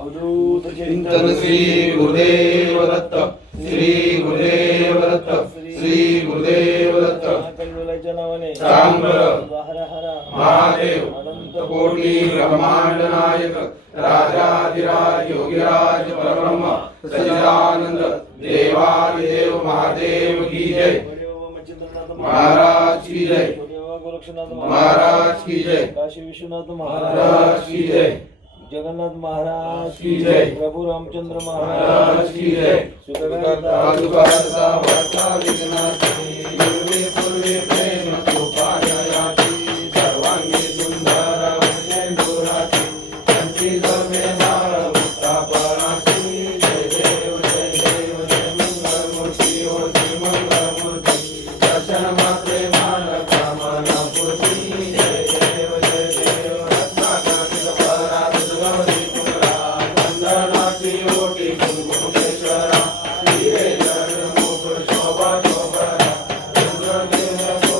अवधूत चिंतन श्री गुरुदेव दत्त, श्री गुरुदेव दत्त, श्री गुरुदेव दत्त। कैवल्याच्या नावाने चांबर हर हर महादेव अनंत कोटी ब्रह्मांड नायक राजाधिराज योगीराज परब्रह्म सच्चिदानंद देवादिदेव महादेव की जय। महाराज की जय। गोरक्षनाथ महाराज की जय। काशी विश्वनाथ महाराज की जय। जगन्नाथ महाराज की जय। प्रभु रामचंद्र महाराज की जय। पूर्वे प्रेम कृपायाची सर्वांगी सुंदर वैभवाची कंठी सर्वे नाळ मुक्तापणाची जय देव जय देव जय मंगल मूर्ती हो जय मंगल मूर्ती दर्शन मात्रे मान कामना पूर्ती जय देव रत्नाकरित परा दुर्गवती कुमरा वंदनाची ओटी कुंकुमेश्वरा हिरे जड मुकुट शोभा शोभरा रुद्रदेव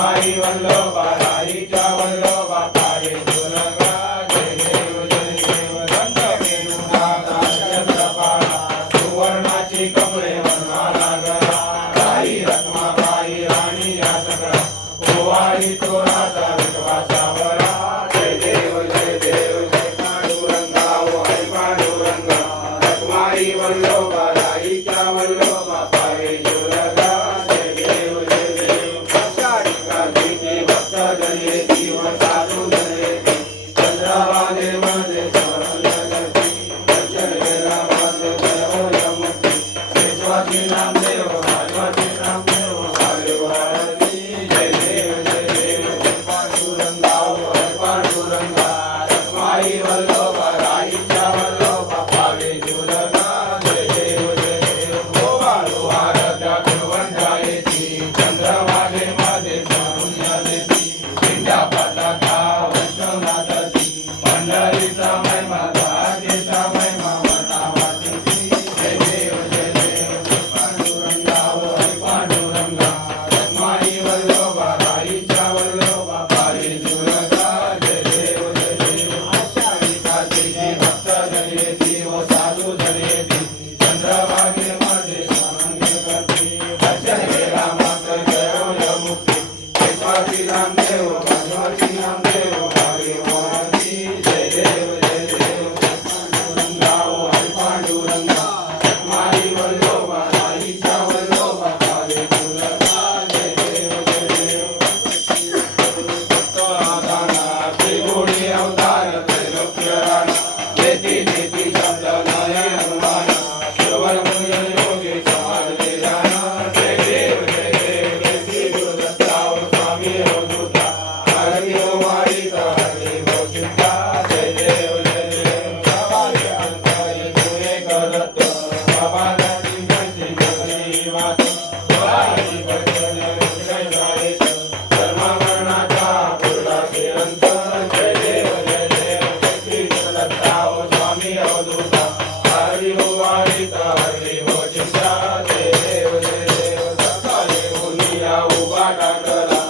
रखमाई वल्लभा राईच्या वल्लभा पावे सुरंगा जय देव संत वेणुनाथाच्या कृपाळा सुवर्णाची कमळे वनमाला गळा राई रखमाबाई राणी या सगळा ओवाळी तो राजा विश्वासावरा जय देव जय पांडुरंगा ओ हरी पांडुरंगा रखमाई वल्लभा राईच्या वल्लभा पावे सुरंगा जय देव आषाढी कार्तिकी भक्त जये जीव साधू जये चंद्रभागे मध्ये स्मरण जगती दर्शन गेला माझे देवयमुक्ती विश्वासी नामदेव भागवती नामदेव भागवती जय देव पांडुरंगा ओ हरी पांडुरंगा रखमाई वल्लभा राईच्या वल्लभा पावे सुरंगा जय देव ओ बाळू आराध्या कुलवंता येती चंद्रभागे मध्ये स्मरून जगती पिंडा पताका वैष्णवनाथाची पंढरीचा महिमा द्वारकेचा महिमा वनावासी जय देव पांडुरंगा ओ हरी पांडुरंगा रखमाई वल्लभा राईच्या वल्लभा पावे सुरंगा जय देव आषाढी कार्तिकी भक्त जयेती ओ साधू जयेती चंद्रभागे मध्ये स्मरण करती दर्शन गेला मात्र जय मुक्ती विश्वासी नामदेव भगवती नामदेव भाग्यवती जय देव पांडुरंगा ओ हरी पांडुरंगा रखमाई वल्लभा राईच्या वल्लभा पावे सुरंगा जय देव भक्तराधाना श्री गोडी अवतार त्रैलोक्य राणा येती नेती शब्द नय हनुमान श्रवण मुनी योगी समाज देवाना जय देव श्री गुरुदत्ता ओ स्वामी अवधूता हरि ओ वारी हरि ओ चिंता जय देव बाबाजी अंतरी तुये करत बाबा दादी जय मात वारी भजन जय जय धर्म वर्णाचा पुरला अंत जय देव श्री गुरुदत्ता ओ स्वामी अवधूता हरि ओ वारी हरि ओ चिंता जय देव सकाळी मुनिया उभा टाकला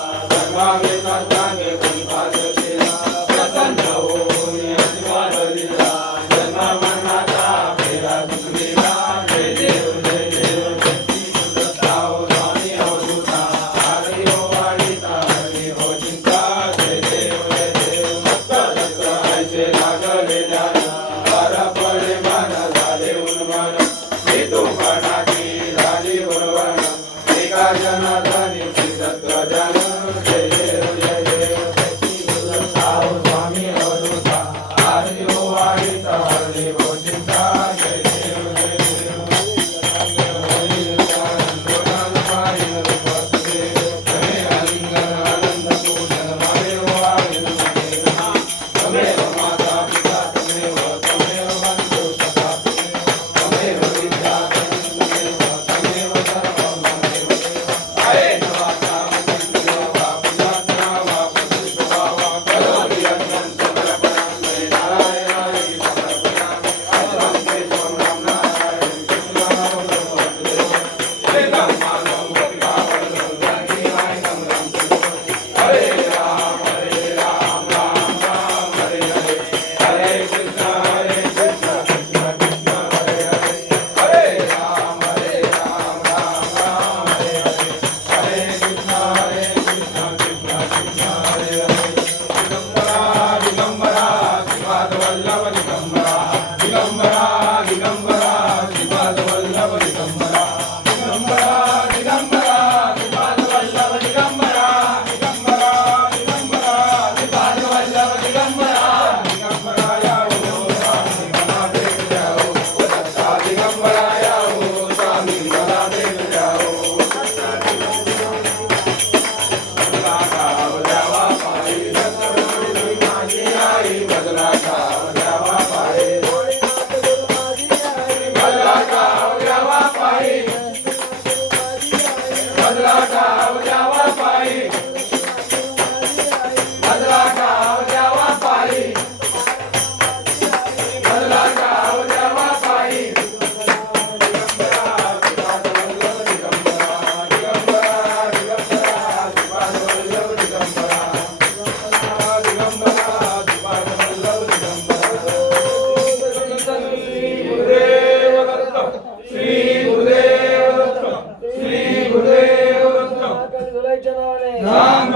नावाने नाम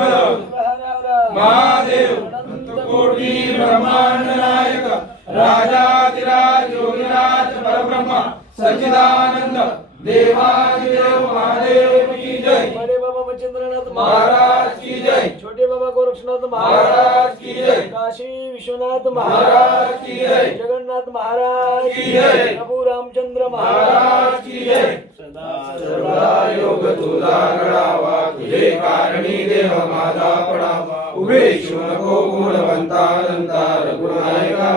महादेव अनंत कोटी ब्रह्मांड नायक राजाधिराज योगीराज परब्रह्म सच्चिदानंद देवाधिदेव महादेव की जय। बड़े बाबा मच्छिंद्रनाथ महाराज की जय। छोटे बाबा गोरक्षनाथ महाराज की जय। काशी विश्वनाथ महाराज की जय। जगन्नाथ महाराज की जय। प्रभु रामचंद्र महाराज की जय। सर्वदा योग तुझा घडावा तुझे कारणी देह माझा पडावा उभे शिव नको गुणवंता दंता रघुनायका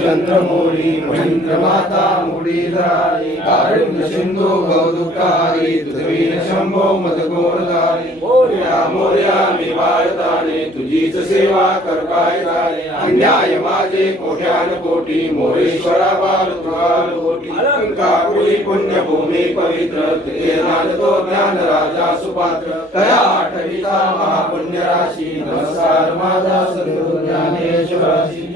चंद्र मोरी महेंद्र माता मुडी धरारी कारुण्य सिंधू गौदुकारी पृथ्वी शंभो मदगोरधारी मोर्या मोर्या मी भारताने तुझीच सेवा कर काय झाले अन्याय माझे कोट्यान कोटी मोरेश्वरा बाल तुगाल कोटी अलंकापुरी पुण्यभूमी पवित्र तुझे नांदतो ज्ञान राजा सुपात्र कया आठवीचा महापुण्य राशी नमस्कार माझा सद्गुरु ज्ञानेश्वराशी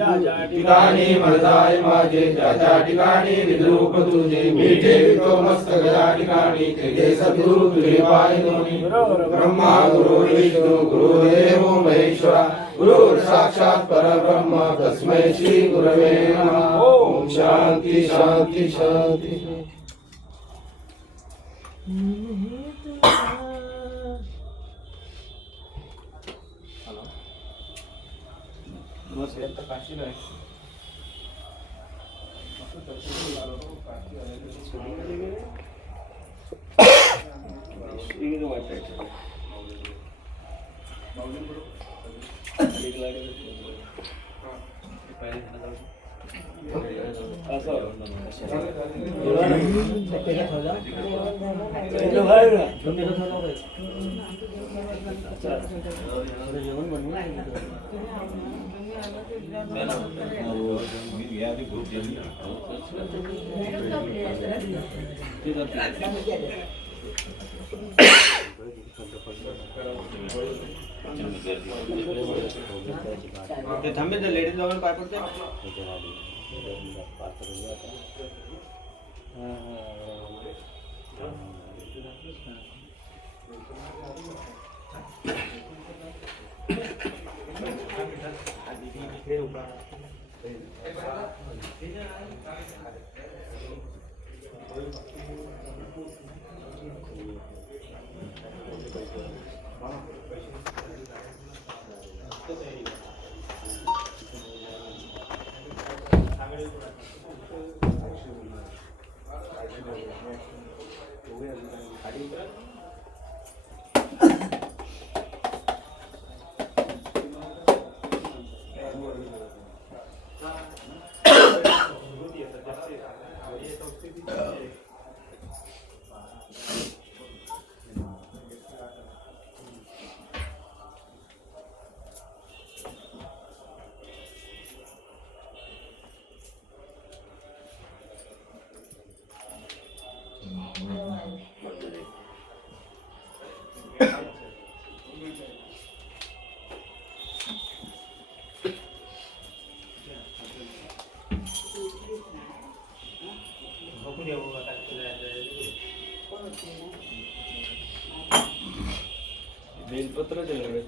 ठिकाणी मर्दाय माझे त्या ठिकाणी विद्रूप तुझे मी ठेवितो मस्तक या ठिकाणी ते सद्गुरु तुझे पाय दोन्ही ब्रह्मा गुरु विष्णू गुरुदेव महेश्वरा गुरु साक्षात परब्रह्म तस्मै श्री गुरवे नमः। ओम शांती शांती शांती। थांबे लेडीज लोगों पाय पडते बेलपत्र दिलं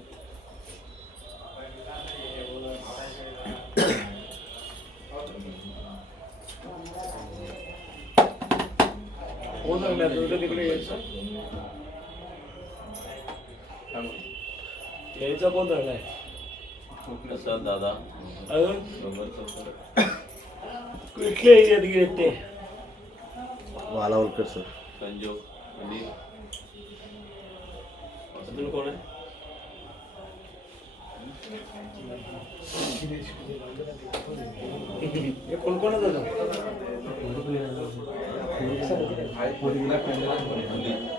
कोण सांगणार तुझं तिकडे यायचं यायचा कोण धरलाय प्रसाद दादा कुठल्या एरियात गेले ते वालावलकर सर संजो आणि अजून कोण आहे हे कोण कोण होतं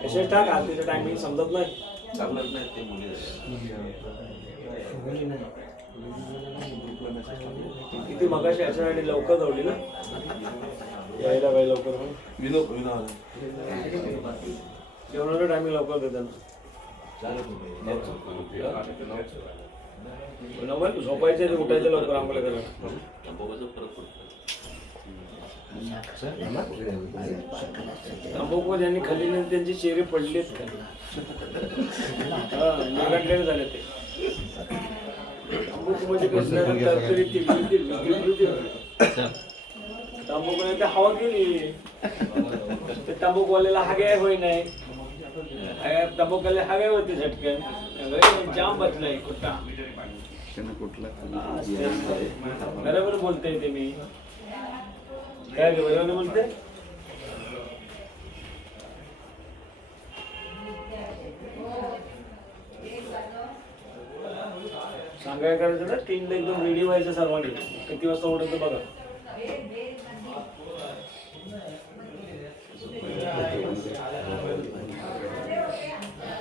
कसे टाक आरतीचं टायमिंग समजत नाही लागलंच नाही ते मुली किती मगाशी याच्यासाठी लवकर धावली ना यायला पाहिजे लवकर जेवणाचं टायमिंग लवकर देते ना झोपायचे उठायचे लवकर आंघोळ करायला फरक पडतो तंबाखू ज्यांनी खाल्ली नाही त्यांचे चेहरे पडलेत का निघडलेले झाले ते तंबाखू म्हणजे कसं तरतरी तंबाखू नाही ते हवा गेली ते तंबाखूवाल्याला हागे होई नाही तंबाखूवाले हागे होते झटकन जाम बसलाय कुठला बरोबर बोलते ते मी काय बरोबर बोलते सांगाय करायचं ना 3 ला एकदम रेडी व्हायचं सर्वांनी किती वाजता उठायचं बघा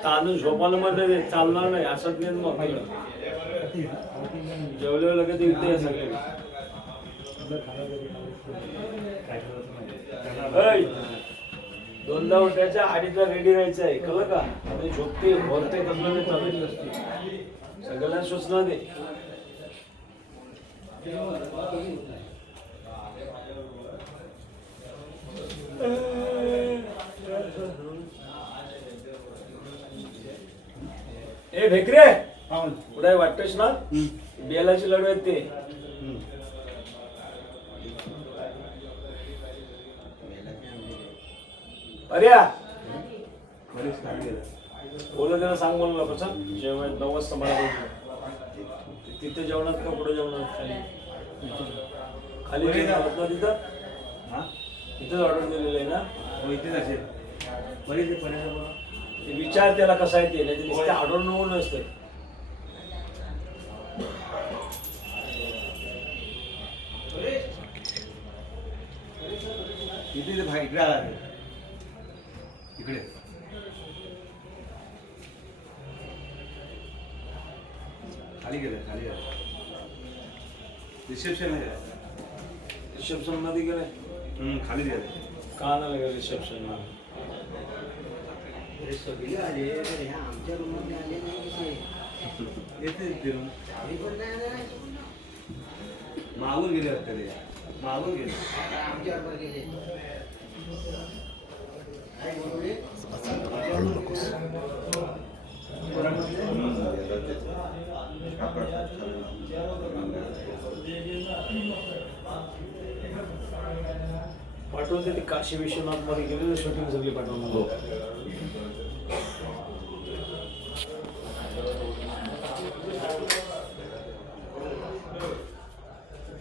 ताणून झोपायला मध्ये चालणार नाही असंच नाही मग जेवल्यावर लगेच इथे सगळे दोनदा उठायच्या अडीचला रेडी राहायचं आहे कळलं का आणि झोपते भरते तसलं चालूच नसते सगळ्यांना सूचना दे ए भेकरे कुठे वाटतोस ना बेलाची लढू आहेत ते अरे बोला त्याला सांग बोलला कसं जेवण 9 वाजता मला तिथे जेवणात का पुढे जेवणात खाली खाली ना तिथं तिथंच ऑर्डर दिलेलं आहे ना इथेच असेल ते विचार त्याला कसा आहे ते नाही नुसते ऑर्डर नको नसते इथे भाई इकडे आला इकडे खाली गेलं रिसेप्शन मध्ये गेलाय खाली गेलं का नाही गेलं रिसेप्शन मागून गेले वाटतं मागून गेले पाठवून ते काशी विश्वनाथ मध्ये गेले शूटिंग सगळी पाठवून